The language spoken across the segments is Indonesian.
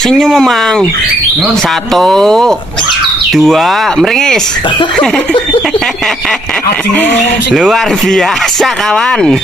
Senyum Mamang. 1, 2, meringis. Luar biasa kawan.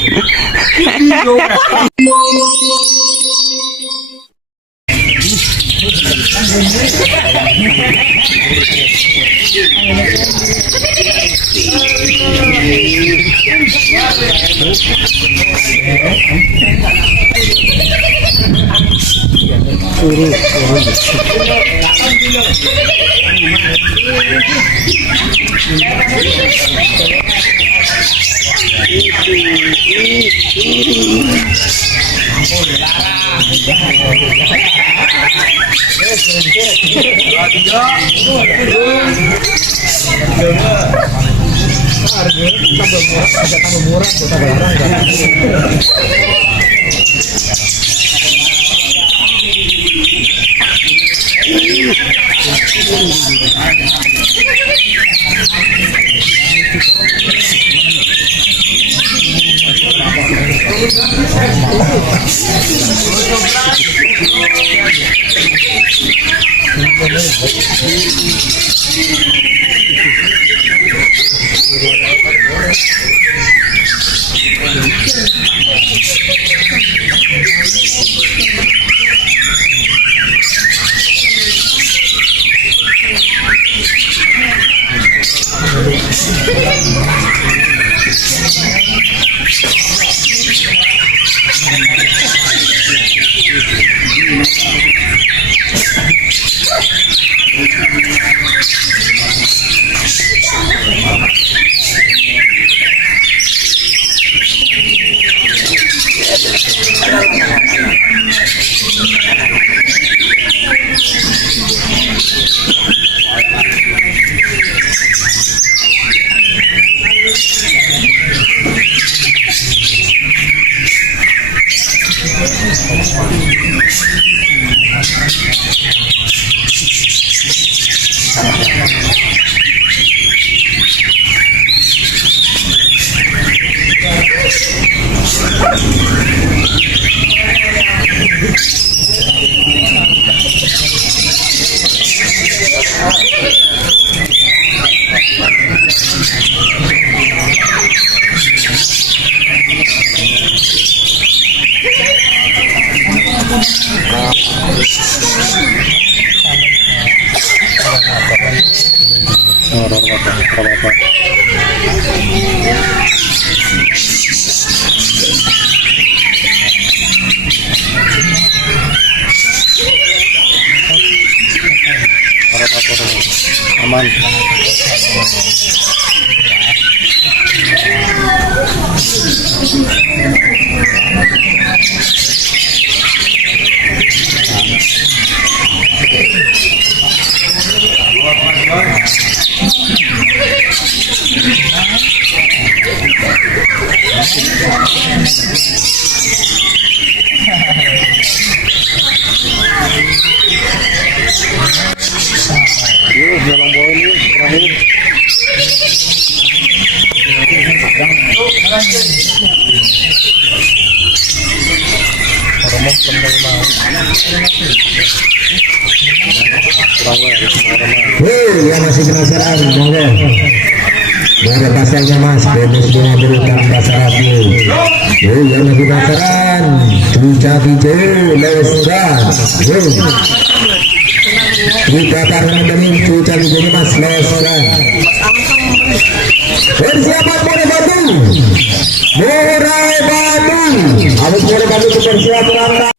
Aman. Jalan bawah ini terakhir. Yang masih penasaran, monggo. Ada pasarnya Mas, bonus bunga berutang pasar aku. Yang lagi penasaran, cuca hijau, lesban. Kita akan mendamin cuca hijau Mas, lesban. Persiapan Murai Batu. Murai Batu. Habis Murai Batu persiapan.